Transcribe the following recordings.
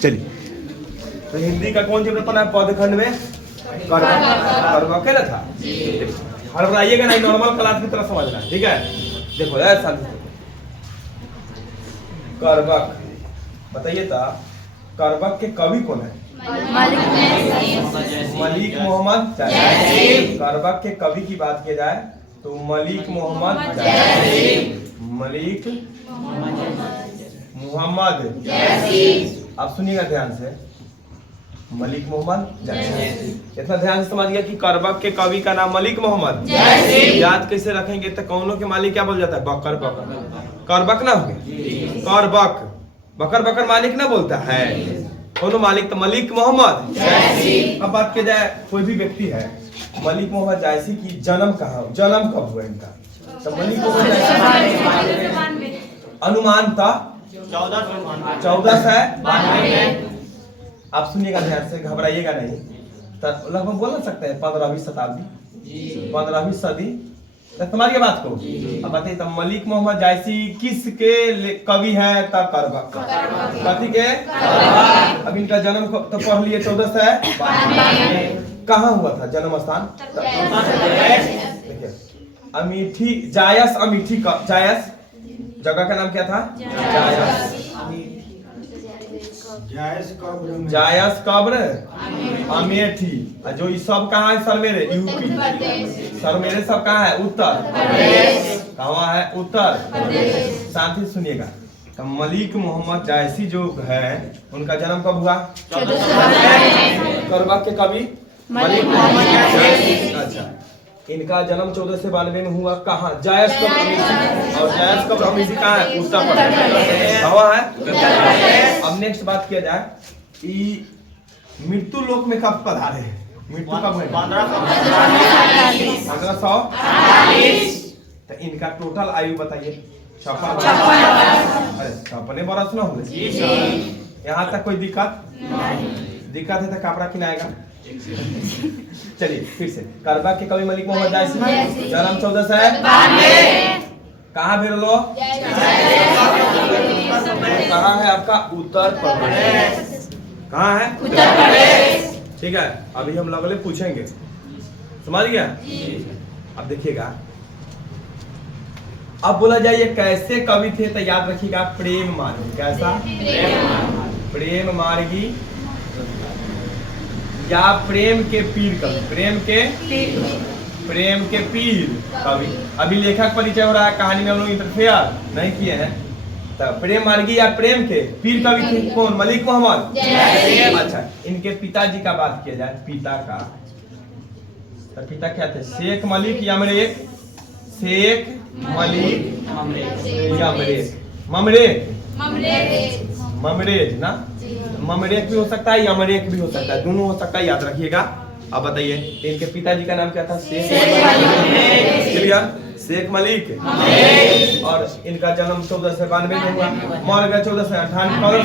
चलिए, तो हिंदी का कौन चैप्टर पढ़ा है? पदखंड में कर्मक है ना था। हड़बड़ाइएगा नहीं, नॉर्मल क्लास की तरह समझना, ठीक है? देखो ऐसा कर्मक बताइए था, कर्मक के कवि कौन है? मलिक मोहम्मद जैसी। कर्मक के कवि की बात की जाए तो मलिक मोहम्मद जैसी। मलिक मोहम्मद जैसी। आप सुनिएगा ध्यान से, मलिक मोहम्मद जैसी। इतना ध्यान से समझिए कि कर्मक के कवि का नाम मलिक मोहम्मद जैसी। याद कैसे रखेंगे? तो कौनों के मालिक क्या बोल जाता है? बकर बकर। कर्मक ना हो गए, कर्मक बकर बकर मालिक ना बोलता है, कौन मालिक? तो मलिक मोहम्मद जैसी। अब बात की जाए, कोई भी व्यक्ति है मलिक मोहम्मद जैसी की जन्म कहाँ, जन्म कब हुआ इनका? तो मलिक मोहम्मद जैसी अनुमान था 1492। आप सुनिएगा ध्यान से, घबराइएगा नहीं। तो लगभग बोल ना सकते हैं 15वीं शताब्दी, 15वीं सदी। तुम्हारी बात को अब बताइए, तो मलिक मोहम्मद जैसी किसके कवि है? तब कर्मक कथी के? अब इनका जन्म तो पढ़ लिए 1492। कहाँ हुआ था जन्म स्थान? देखिए, अमेठी, जायस अमेठी का, जायस जगह का नाम क्या था? जायस कब्र अमेठी। जो ये सब कहाँ है? सरमेरे यूपी। सरमेरे सब कहाँ है? उत्तर प्रदेश। कहाँ है? उत्तर प्रदेश। साथ ही सुनिएगा, तो मलिक मोहम्मद जैसी जो है उनका जन्म कब हुआ? कर्मक के कवि मलिक मोहम्मद जैसी। अच्छा, इनका जन्म 1492 में हुआ। कहाँ? जायस कब्र अमेठी। और जायस कब्र अमेठी कहाँ है? उत्तर प्रदेश। कहाँ है? अब नेक्स्ट बात किया जाए, मृत्यु लोक में कब पधारे? मृत्यु कब है? 1540। तो इनका टोटल आयु बताइए। 56। अरे 56 बरस ना हो? यहाँ तक कोई दिक्कत? दिक्कत है तो कपड़ा किनाएगा। चलिए फिर से, कर्मक के कवि मलिक मोहम्मद जैसी, जन्म 1492। कहाँ भेलो? कहाँ है आपका? उत्तर प्रदेश। कहाँ है? उत्तर प्रदेश। ठीक है, अभी हम लगले पूछेंगे, समझ गया? अब देखिएगा, अब बोला जाए ये कैसे कवि थे, तो याद रखिएगा प्रेम मार्गी। कैसा? प्रेम मार्गी या प्रेम के पीर कवि। प्रेम के पीर कवि। अभी लेखक परिचय हो रहा है, कहानी में हम लोग इंटरफेयर नहीं किए हैं। तो प्रेम मार्गी या प्रेम के पीर कवि थे कौन? मलिक मोहम्मद। अच्छा, इनके पिताजी का बात किया जाए, पिता का, तो पिता क्या थे? शेख मलिक यमरेक। शेख मलिक ममरेज ना, ममरेक भी हो सकता है, यमरेक भी हो सकता है, दोनों हो सकता है, याद रखिएगा। अब बताइए, इनके पिताजी का नाम क्या था? शेख क्लियर? शेख मलिक। और इनका जन्म 1492 में हुआ, मर गए 1498।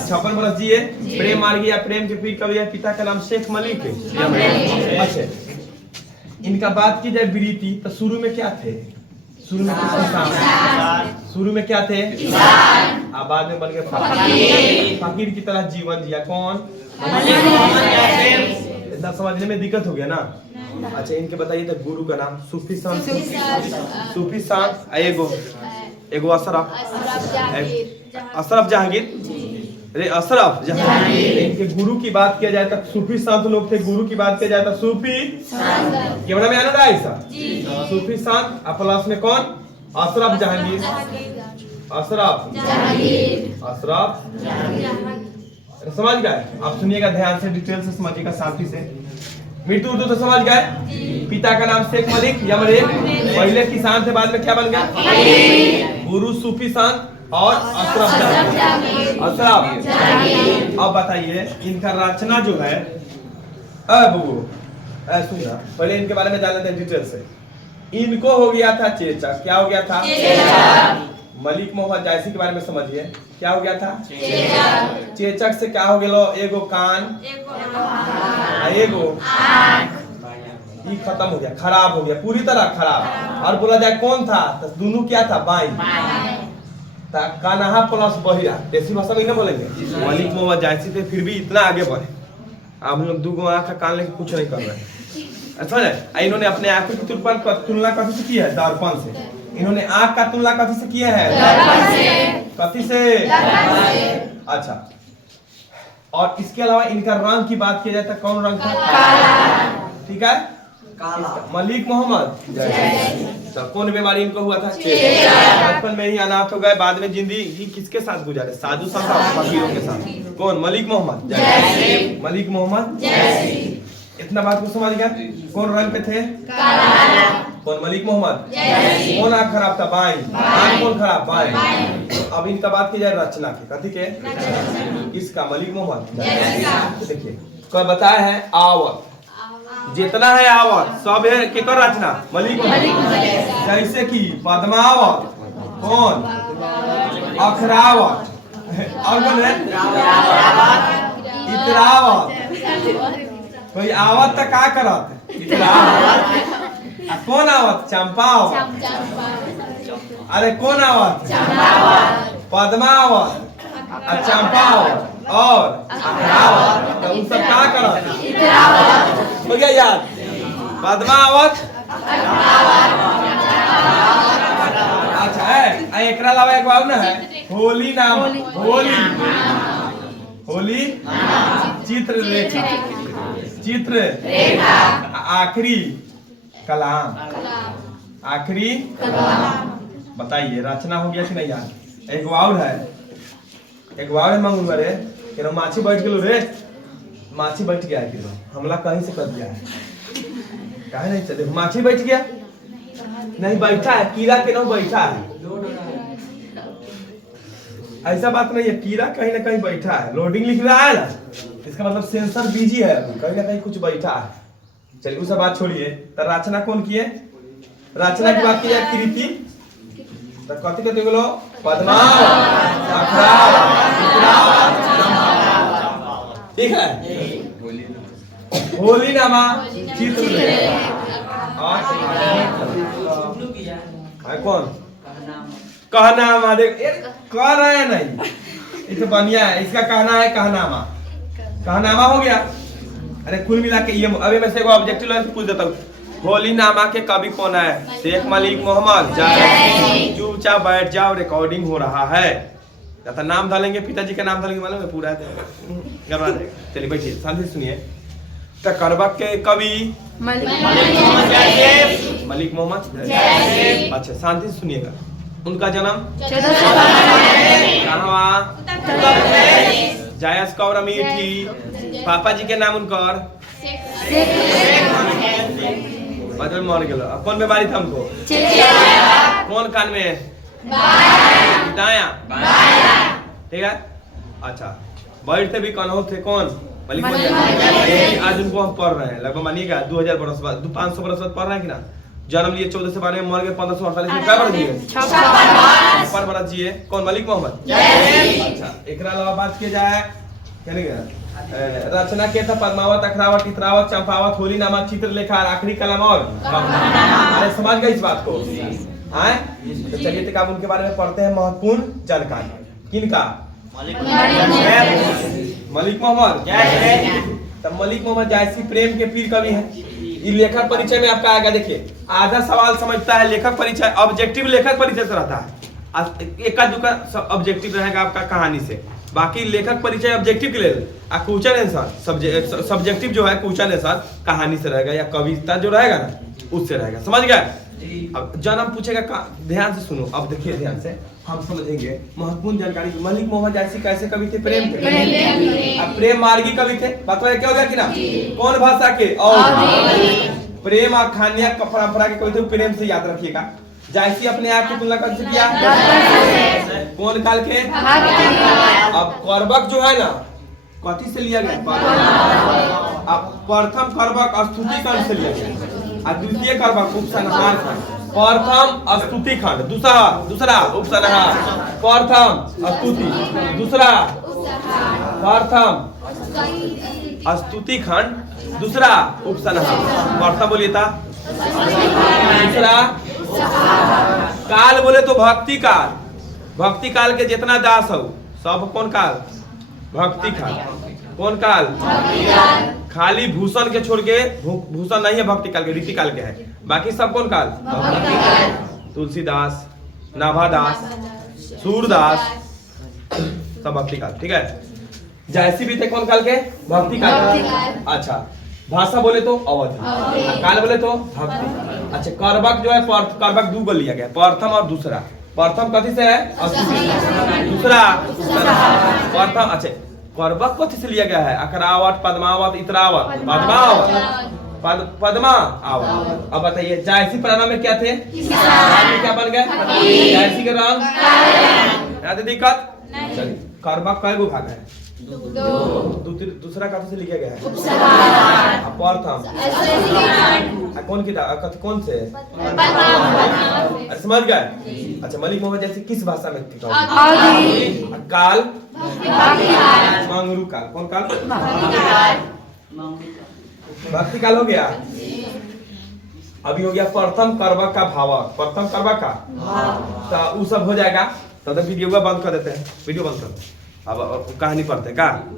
56 बरस जिए। प्रेम मार्गी या प्रेम के पीर कवि है, पिता का नाम शेख मलिक। अच्छा, इनका बात की जाए वृत्ति, तो शुरू में क्या थे? शुरू में शुरू में क्या थे? बाद में बन गए फकीर की तरह जीवन जिया। कौन? इतना समझने में दिक्कत हो गया ना? अच्छा, इनके बताइए तो गुरु का नाम? सूफी संत। सूफी संत एगो अशरफ जहांगीर। अरे अशरफ जहांगीर। इनके गुरु की बात किया जाए तो सूफी संत लोग थे। गुरु की बात किया जाए तो सूफी संत। क्या में आना ऐसा? सूफी संत। प्लस में कौन? अशरफ जहांगीर। अशरफ समझ गए? आप सुनिएगा ध्यान से, डिटेल से समझिएगा, शांति से। मृत्यु उर्दू तो समझ गए। पिता का नाम शेख मलिक यमरेक। पहले किसान थे, बाद में क्या बन गया? गुरु सूफी संत और अशरफ जहांगीर। अब बताइए, इनका रचना जो है, सुनिए पहले इनके बारे में जान लेते हैं डिटेल से। इनको हो गया था चेचक। क्या हो गया था? मलिक मोहम्मद जैसी के बारे में समझिए, क्या हो गया था? चेचक से क्या हो गया? एगो कान, एगो खत्म हो गया, खराब हो गया, पूरी तरह खराब। और बोला जाए कौन था, तो दोनों क्या था? बाई। कान्हा प्लस बहिरा, देसी भाषा में ना बोलेंगे। मलिक मोहम्मद जायसी थे फिर भी इतना आगे बढ़े। आप लोग दो आँख का कान लेके कुछ नहीं कर रहे हैं, अच्छा है। इन्होंने अपने आंखों की तुलना कथी से की है? दर्पण से। इन्होंने आँख का तुलना कथी से किया है? कथी से? अच्छा, और इसके अलावा इनका रंग की बात की जाए तो कौन रंग था? ठीक है, मलिक मोहम्मद तो कौन बीमारी इनको हुआ था? बचपन में ही अनाथ हो गए, बाद में जिंदगी किसके साथ गुजारे? साधु संत फकीरों के साथ। कौन? मलिक मोहम्मद। मलिक मोहम्मद इतना बात को समझ गया? कौन रंग पे थे? कौन? मलिक मोहम्मद। कौन आँख खराब था? बाई। आँख कौन खराब? बाई। अब इनका बात की जाए रचना की, कथी के? किसका? मलिक मोहम्मद। देखिए क्या बताया है? आवत जितना है आवत सब है केकर रचना? मलिक मोहम्मद। जैसे कि पद्मावत, कौन? अखरावत, और कौन है? इतरावत। कोई आवत तक का करत? इतरावत। कौन आवत? चंपावत। अरे कौन आवत? पद्मावत, चंपावत और अखरावत। तो उन सब का करत? हो गया याद? पद्मावत। अच्छा है, एकरा अलावा एक बात ना है, होली नाम। होली चित्ररेखा, चित्ररेखा आखिरी कलाम। आखिरी बताइए रचना हो गया कि नहीं यार? एक और है, एक और है मंगूंगा रे कि माछी बैठ गेलो रे, माछी बैठ गया है कि हमला कहीं से कर दिया है, कहे नहीं चले? माछी बैठ गया नहीं, बैठा है कीड़ा के नहीं बैठा है, ऐसा बात नहीं है, कीड़ा कहीं ना कहीं बैठा है। लोडिंग लिख रहा है ना, इसका मतलब सेंसर बिजी है, कहीं ना कहीं कुछ बैठा है। चलिए उस बात छोड़िए, तो रचना कौन की है? रचना की बात की जाए कृति तो कथी कहते बोलो? पद्मावत, अखरावत, ठीक है। होली नामा चित्ररेखा और कौन? कहनामा। देख कह रहे हैं नहीं, इसे बढ़िया है, इसका कहना है कहनामा। कहनामा हो गया। अरे कुल मिला के ये अभी मैं से को ऑब्जेक्टिव लाइन से पूछ देता हूँ, होली नामा के कवि कौन है? शेख मलिक मोहम्मद। चुपचाप बैठ जाओ, रिकॉर्डिंग हो रहा है। या नाम डालेंगे, पिताजी का नाम डालेंगे, मालूम है पूरा करवा देगा। चलिए बैठिए, शांति से सुनिए। करबक के कवि मलिक मोहम्मद। अच्छा शांति से सुनिएगा। उनका जन्म कहाँ? जायस कौर अमीठी। पापा जी के नाम उनकर बदल मर गया। कौन बीमारी था उनको? कौन कान में? दाया। ठीक है। अच्छा बैठते भी कौन थे? कौन? मलिक मोहम्मद। आज उनको हम पढ़ रहे हैं, लगभग मानिएगा 2000 बरस बाद, 500 बरस बाद पढ़ रहे हैं कि ना। जन्म लिए 14 से 12 में, मर गए 1548 में। क्या बरस जिए? 56 बरस जिए। कौन? मलिक मोहम्मद। अच्छा एकरा अलावा बात की जाए रचना के था पद्मावत, अखरावत, इतरावत, चंपावत, होली नामा, चित्रलेखा, आखिरी कलम और अरे समझ गए इस बात को? आए तो चलिए तक आप उनके बारे में पढ़ते हैं महत्वपूर्ण जानकारी। किनका? मलिक मोहम्मद। तब मलिक मोहम्मद जायसी प्रेम के पीर कवि हैं। लेखक परिचय में आपका आएगा, देखिए आधा सवाल समझता है लेखक परिचय, ऑब्जेक्टिव लेखक परिचय से रहता है, एक दुका ऑब्जेक्टिव रहेगा आपका कहानी से, बाकी लेखक परिचय ऑब्जेक्टिव के लिए, क्वेश्चन आंसर सब्जेक्टिव जो है क्वेश्चन आंसर कहानी से रहेगा या कविता जो रहेगा ना उससे रहेगा। समझ गए? अब जन्म पूछेगा, ध्यान से सुनो। अब देखिए ध्यान से हम समझेंगे महत्वपूर्ण जानकारी। मलिक मोहम्मद जायसी कैसे कवि थे? प्रेम थे। अब प्रेम मार्गी कवि थे। बात क्या हो गया कि ना? कौन भाषा के? और प्रेम और खानिया परंपरा के कवि थे, प्रेम से याद रखिएगा। जायसी अपने आप की तुलना कैसे किया? कौन काल के? अब करबक जो है ना कथी से लिया गया? अब प्रथम करबक स्तुति खंड से लिया गया, और द्वितीय करबक उपसंहार खंड। प्रथम स्तुति खंड, दूसरा उपसंहार। प्रथम स्तुति, दूसरा प्रथम स्तुति खंड, दूसरा उपसंहार। प्रथम बोलिए था, दूसरा काल बोले तो भक्ति काल, भक्ति काल के जितना दास हो सब कौन काल? भक्ति काल। कौन काल? खाली भूषण के छोड़ के, भूषण नहीं है भक्ति काल के, रीति काल के है, बाकी सब कौन काल? तुलसीदास, नाभादास, सूरदास, सब भक्ति काल। ठीक है। जैसी भी थे कौन काल के? भक्ति काल। अच्छा, भाषा बोले तो अवधि, काल बोले तो भक्ति। अच्छा, करबक जो है, करबक दो लिया गया, प्रथम और दूसरा। प्रथम कथी से है? दूसरा प्रथम। अच्छा, करबक कथी से लिया गया है? अकरावत, पद्मावत, इतरावत, पद्मावत, पद्मा आवत। अब बताइए जायसी प्राणायाम में क्या थे? क्या बन गए? जायसी के रंग दिक्कत। चलिए, करबक कई गो भाग है? दूसरा कथी से लिखा गया है? प्रथम। कौन किताब? कौन से? समझ गए? अच्छा, मलिक मोहम्मद जैसे किस भाषा में? काल मंगरू काल। कौन काल? भक्ति काल हो गया। अभी हो गया प्रथम करबक का भावक, प्रथम करबक का तो वो सब हो जाएगा। तब तक वीडियो बंद कर देते हैं, वीडियो बंद कर। अब कहानी पढ़ते हैं का।